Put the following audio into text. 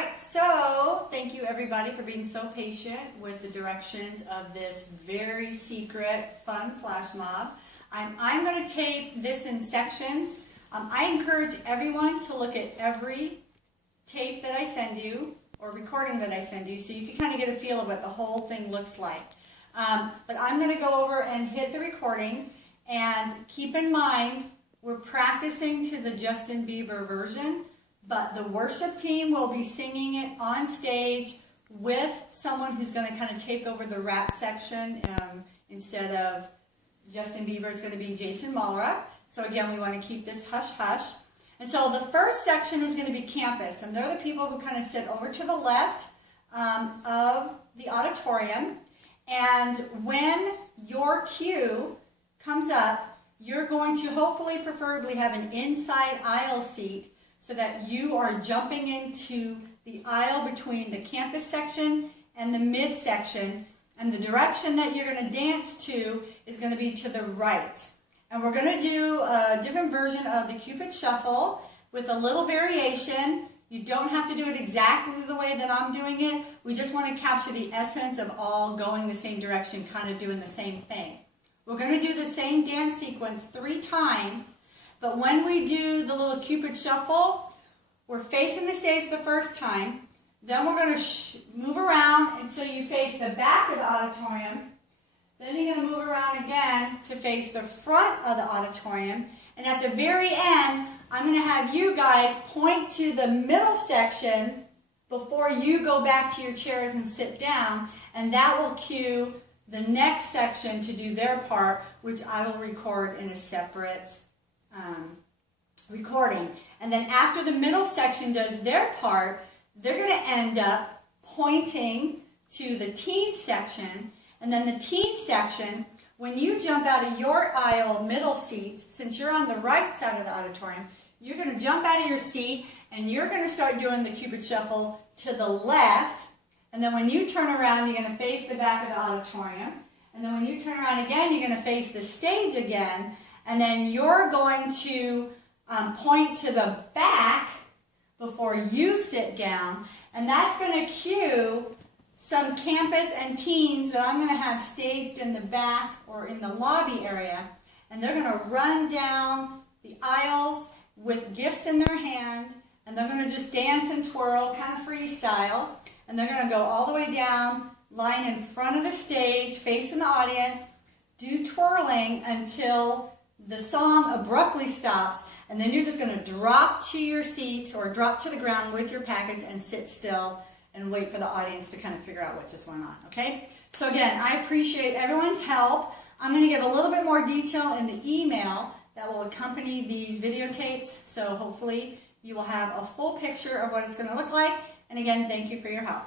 right, so thank you everybody for being so patient with the directions of this very secret, fun flash mob. I'm going to tape this in sections. I encourage everyone to look at every tape that I send you, or recording that I send you, so you can kind of get a feel of what the whole thing looks like. But I'm going to go over and hit the recording, and keep in mind, we're practicing to the Justin Bieber version, but the worship team will be singing it on stage with someone who's going to kind of take over the rap section. Instead of Justin Bieber, it's going to be Jason Mullerup. So again, we want to keep this hush-hush. And so the first section is going to be campus, and they're the people who kind of sit over to the left of the auditorium. And when your cue comes up, you're going to hopefully, preferably, have an inside aisle seat so that you are jumping into the aisle between the campus section and the mid section. And the direction that you're going to dance to is going to be to the right. And we're going to do a different version of the Cupid Shuffle with a little variation. You don't have to do it exactly the way that I'm doing it. We just want to capture the essence of all going the same direction, kind of doing the same thing. We're going to do the same dance sequence 3 times, but when we do the little Cupid Shuffle, we're facing the stage the first time, then we're going to move around until you face the back of the auditorium, then you're going to move around again to face the front of the auditorium, and at the very end, I'm going to have you guys point to the middle section before you go back to your chairs and sit down, and that will cue the next section to do their part, which I will record in a separate recording. And then after the middle section does their part, they're going to end up pointing to the teen section. And then the teen section, when you jump out of your aisle middle seat, since you're on the right side of the auditorium, you're going to jump out of your seat and you're going to start doing the Cupid Shuffle to the left. And then when you turn around, you're going to face the back of the auditorium. And then when you turn around again, you're going to face the stage again. And then you're going to point to the back before you sit down. And that's going to cue some campus and teens that I'm going to have staged in the back or in the lobby area. And they're going to run down the aisles with gifts in their hand. And they're going to just dance and twirl, kind of freestyle. And they're going to go all the way down, line in front of the stage, facing the audience, do twirling until the song abruptly stops, and then you're just going to drop to your seat or drop to the ground with your package and sit still and wait for the audience to kind of figure out what just went on, okay? So again, I appreciate everyone's help. I'm going to give a little bit more detail in the email that will accompany these videotapes, so hopefully you will have a full picture of what it's going to look like. And again, thank you for your help.